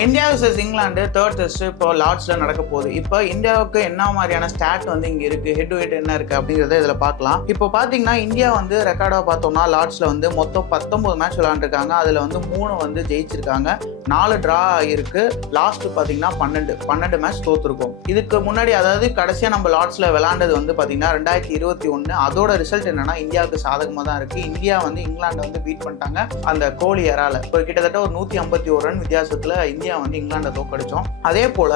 India versus England third test இப்போ லார்ட்ஸில் நடக்க போகுது. இப்போ இந்தியாவுக்கு என்ன மாதிரியான ஸ்டாட் வந்து இங்கே இருக்கு? ஹெட் டு ஹெட் என்ன இருக்கு? அப்படிங்கிறத இதில் பார்க்கலாம். இப்போ பார்த்தீங்கன்னா இந்தியா வந்து ரெக்கார்டாக பார்த்தோம்னா லார்ட்ஸில் வந்து மொத்தம் பத்தொன்பது மேட்ச் விளாண்டுருக்காங்க அதில் வந்து மூணு வந்து ஜெயிச்சிருக்காங்க. நாலு டிரா ஆகிருக்கு லாஸ்ட் பார்த்தீங்கன்னா பன்னெண்டு. பன்னெண்டு மேட்ச் தோத்துருக்கும். இதுக்கு முன்னாடி அதாவது கடைசியாக நம்ம லார்ட்ஸில் விளாண்டது வந்து பார்த்தீங்கன்னா ரெண்டாயிரத்தி இருபத்தி ஒன்று அதோட ரிசல்ட் என்னன்னா இந்தியாவுக்கு சாதகமாக தான் இருக்கு. இந்தியா வந்து இங்கிலாண்டை வந்து பீட் பண்ணிட்டாங்க அந்த கோலி எறால இப்போ கிட்டத்தட்ட ஒரு நூற்றி ஐம்பத்தி ஒரு ரன் வித்தியாசத்தில் இந்தியா வந்து இங்கிலாண்டை தோக்கடிச்சோம் அதே போல்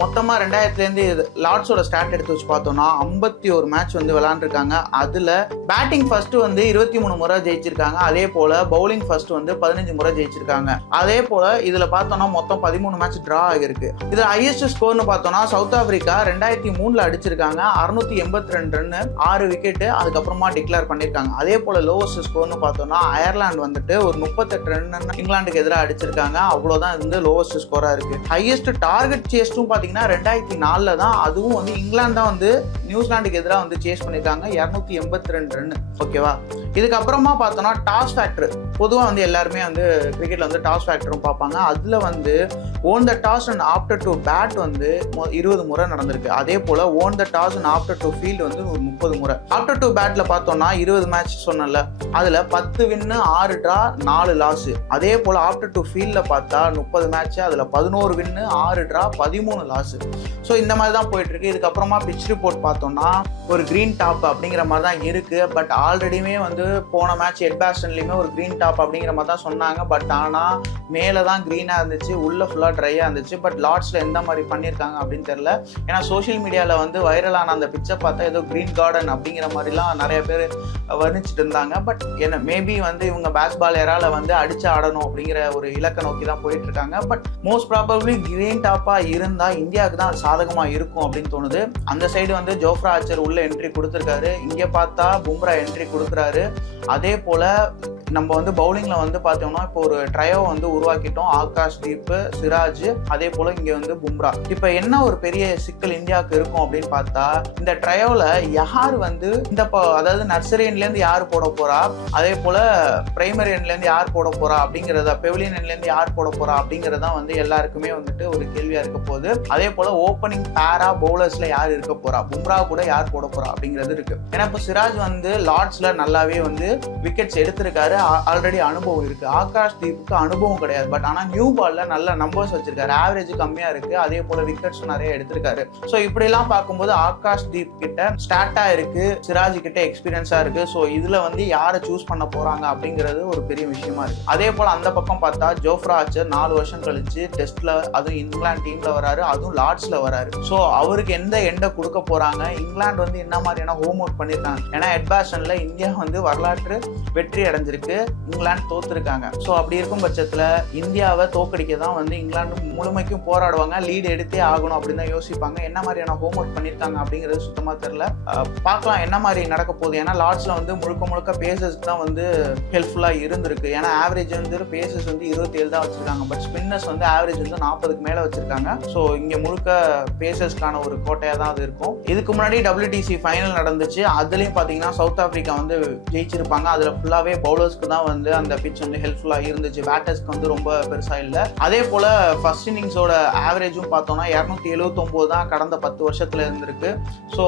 மொத்தமாக ரெண்டாயிரத்துலேருந்து லார்ட்ஸோட ஸ்டார்ட் எடுத்து வச்சு பார்த்தோம்னா ஐம்பத்தி ஒரு மேட்ச் வந்து விளாண்டுருக்காங்க. அதில் பேட்டிங் ஃபர்ஸ்ட் வந்து இருபத்தி மூணு முறை ஜெயிச்சிருக்காங்க. அதே போல் பவுலிங் ஃபர்ஸ்ட் வந்து பதினஞ்சு முறை ஜெயிச்சிருக்காங்க. அதே போல் இதில் பார்த்தோம்னா மொத்தம் பதிமூணு மேட்ச் ட்ரா ஆகிருக்கு இதில் ஹையஸ்ட் ஸ்கோர்னு பார்த்தோம்னா சவுத் ஆஃப்ரிக்கா ரெண்டாயிரத்தி மூணில் அடிச்சிருக்காங்க. அறுநூத்தி எண்பத்தி ரெண்டு ரன் ஆறு விக்கெட்டு அதுக்கப்புறமா டிக்ளேர் பண்ணியிருக்காங்க. அதே போல் லோவஸ்ட் ஸ்கோர்னு பார்த்தோம்னா அயர்லாந்து வந்துட்டு ஒரு முப்பத்தெட்டு ரன் இங்கிலாந்துக்கு எதிராக அடிச்சிருக்காங்க. அவ்வளவுதான் வந்து லோவஸ்ட் ஃபோராக இருக்குது ஹையஸ்ட் டார்கெட் சேஸ்ட்டும் பார்த்தீங்கன்னா ரெண்டாயிரத்தி நாலில் தான். அதுவும் வந்து இங்கிலாந்து தான் வந்து நியூசிலாந்துக்கு எதிராக வந்து சேஸ் பண்ணியிருக்காங்க இரநூத்தி எண்பத்தி ரெண்டு ரன் ஓகேவா இதுக்கப்புறமா பார்த்தோம்னா டாஸ் ஃபேக்டர் பொதுவாக வந்து எல்லாருமே வந்து கிரிக்கெட்டில் வந்து டாஸ் ஃபேக்டரும் பார்ப்பாங்க. அதில் வந்து won the toss and after to bat வந்து இருபது முறை நடந்திருக்கு. அதே போல் won the toss and after to field வந்து ஒரு முப்பது முறை. ஆஃப்டர் டு பேட்டில் பார்த்தோம்னா இருபது மேட்ச் சொன்னல அதில் பத்து வின்னு ஆறு ட்ரா நாலு லாஸு அதே போல் ஆஃப்டர் டு ஃபீல்டில் பார்த்தா முப்பது மேட்ச் அதில் பதினோரு வின்னு ஆறு ட்ரா பதிமூணு லாஸு ஸோ இந்த மாதிரி தான் போயிட்டுருக்கு இதுக்கப்புறமா பிச் ரிப்போர்ட் பார்த்தோம்னா ஒரு கிரீன் டாப் அப்படிங்கிற மாதிரி தான் இருக்குது பட் ஆல்ரெடியுமே வந்து போன மேட்ச் எட்பாஸ்டன்லேயுமே ஒரு க்ரீன் டாப் அப்படிங்கிற மாதிரி தான் சொன்னாங்க. பட் ஆனால் மேலே தான் க்ரீனாக இருந்துச்சு. உள்ளே ஃபுல்லாக ட்ரையாக இருந்துச்சு. பட் லார்ட்ஸில் எந்த மாதிரி பண்ணியிருக்காங்க அப்படின்னு தெரியல. ஏன்னா சோஷியல் மீடியாவில் வந்து வைரலான அந்த பிக்சர் பார்த்தா ஏதோ க்ரீன் கார்டன் அப்படிங்கிற மாதிரிலாம் நிறைய பேர் வர்ணிச்சிட்டு இருந்தாங்க. பட் என்ன மேபி வந்து இவங்க பேஸ்பால் எறால வந்து அடிச்சு ஆடணும் அப்படிங்கிற ஒரு இலக்கை நோக்கி தான் போயிட்டு இருக்காங்க. பட் மோஸ்ட் ப்ராபப்ளி கிரீன் டாப்பாக இருந்தால் இந்தியாவுக்கு தான் சாதகமாக இருக்கும் அப்படின்னு தோணுது. அந்த சைடு வந்து ஜோஃப்ரா ஆச்சர் உள்ள என்ட்ரி கொடுத்துருக்காரு. இங்கே பார்த்தா பும்ரா என்ட்ரி கொடுக்குறாரு. அதே போல நம்ம வந்து பவுலிங்கில் வந்து பார்த்தோம்னா இப்போ ஒரு ட்ரையோ வந்து உருவாக்கிட்டோம். ஆகாஷ் தீப் சிராஜ் அதே போல் இங்கே வந்து பும்ரா. இப்போ என்ன ஒரு பெரிய சிக்கல் இந்தியாவுக்கு இருக்கும் அப்படின்னு பார்த்தா இந்த ட்ரையோவில் யார் வந்து இந்த ப- அதாவது நர்சரி யார் போட போகிறா அதே போல் பிரைமரி எண்ட்லேருந்து யார் போட போகிறா அப்படிங்கிறத பெவிலியன் எண்ட்லேருந்து யார் போட போகிறா அப்படிங்கறதா வந்து எல்லாருக்குமே வந்துட்டு ஒரு கேள்வியாக இருக்க போகுது. அதே போல் ஓப்பனிங் பேரா பவுலர்ஸில் யார் இருக்க போகிறா பும்ரா கூட யார் போட போகிறா அப்படிங்கிறது இருக்குது ஏன்னா இப்போ சிராஜ் வந்து லார்ட்ஸில் நல்லாவே வந்து விக்கெட்ஸ் எடுத்திருக்காரு. ஆல்ரெடி அனுபவம் இருக்கு. ஆகாஷ் தீப்புக்கு அனுபவம் கிடையாது. பட் ஆனால் நியூ பால்ல நல்ல நம்பர்ஸ் வச்சிருக்காரு. ஆவரேஜ் கம்மியா இருக்கு. அதே போல விக்கெட்ஸும் நிறைய எடுத்திருக்காரு. ஸோ இப்படி எல்லாம் பார்க்கும்போது ஆகாஷ் தீப் கிட்ட ஸ்டார்ட்டாக இருக்கு. சிராஜ் கிட்ட எக்ஸ்பீரியன்ஸா இருக்கு. ஸோ இதுல வந்து யாரை சூஸ் பண்ண போறாங்க அப்படிங்கிறது ஒரு பெரிய விஷயமா இருக்கு. அதே போல அந்த பக்கம் பார்த்தா ஜோஃப்ரா ஆச்சர் நாலு வருஷம் கழிச்சு டெஸ்ட்ல அதுவும் இங்கிலாந்து டீம்ல வராரு. அதுவும் லார்ட்ஸ்ல வராரு. ஸோ அவருக்கு எந்த எண்டை கொடுக்க போறாங்க? இங்கிலாந்து வந்து என்ன மாதிரியான ஹோம் ஒர்க் பண்ணிருக்காங்க? ஏன்னா எட்பாஸ்டன்ல இந்தியா வந்து வரலாற்று வெற்றி அடைஞ்சிருக்கு. இங்கிலாந்து தோத்துருக்காங்க. ஸோ அப்படி இருக்கும் பட்சத்தில் இந்தியாவை தோக்கடிக்க தான் வந்து இங்கிலாந்து முழுமைக்கும் போராடுவாங்க லீடு எடுத்தே ஆகணும் அப்படின்னு தான் யோசிப்பாங்க. என்ன மாதிரியான ஹோம் ஒர்க் பண்ணியிருக்காங்க அப்படிங்கிறது சுத்தமாக தெரில பார்க்கலாம் என்ன மாதிரி நடக்க போகுது. ஏன்னா லார்ட்ஸில் வந்து முழுக்க முழுக்க பேசஸ் தான் வந்து ஹெல்ப்ஃபுல்லாக இருந்திருக்கு. ஏன்னா ஆவரேஜ் வந்து பேசஸ் வந்து இருபத்தி ஏழு தான் வச்சுருக்காங்க. பட் ஸ்பின்னர்ஸ் வந்து ஆவரேஜ் வந்து நாற்பதுக்கு மேலே வச்சுருக்காங்க. ஸோ இங்கே முழுக்க பேசஸ்க்கான ஒரு கோட்டையாக தான் அது இருக்கும். இதுக்கு முன்னாடி டபிள்யூடிசி ஃபைனல் நடந்துச்சு. அதுலேயும் பார்த்தீங்கன்னா சவுத் ஆஃப்ரிக்கா வந்து ஜெயிச்சிருப்பாங்க. அதில் ஃபுல்லாகவே பவுலர்ஸ் பேட்ஸ்க்கு தான் வந்து அந்த பிச் வந்து ஹெல்ப்ஃபுல்லாக இருந்துச்சு பேட்டர்ஸ்க்கு வந்து ரொம்ப பெருசாக இல்லை. அதே போல் ஃபர்ஸ்ட் இன்னிங்ஸோட ஆவரேஜும் பார்த்தோம்னா இரநூத்தி எழுவத்தொம்போது தான் கடந்த பத்து வருஷத்தில் இருந்திருக்கு. ஸோ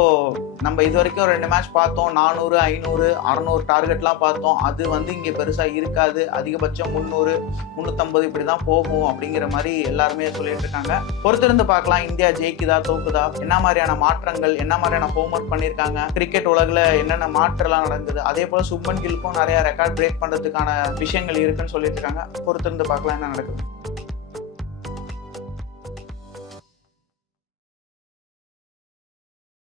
நம்ம இது வரைக்கும் ரெண்டு மேட்ச் பார்த்தோம். நானூறு ஐநூறு அறநூறு டார்கெட்லாம் பார்த்தோம். அது வந்து இங்கே பெருசாக இருக்காது. அதிகபட்சம் முந்நூறு முந்நூற்றம்பது இப்படி தான் போகும் அப்படிங்கிற மாதிரி எல்லாருமே சொல்லிட்டு இருக்காங்க. பொறுத்திருந்து பார்க்கலாம். இந்தியா ஜெயிக்குதா தோக்குதா? என்ன மாதிரியான மாற்றங்கள் என்ன மாதிரியான ஹோம்ஒர்க் பண்ணியிருக்காங்க? கிரிக்கெட் உலகில் என்னென்ன மாற்றம்லாம் நடந்தது? அதே போல் சுப்மன் கில்க்கும் நிறையா ரெக்கார்ட் பிரேக் பண்ணுறதுக்கான விஷயங்கள் இருக்குன்னு சொல்லிட்டு இருக்காங்க. பொறுத்திருந்து பார்க்கலாம் என்ன நடக்குது.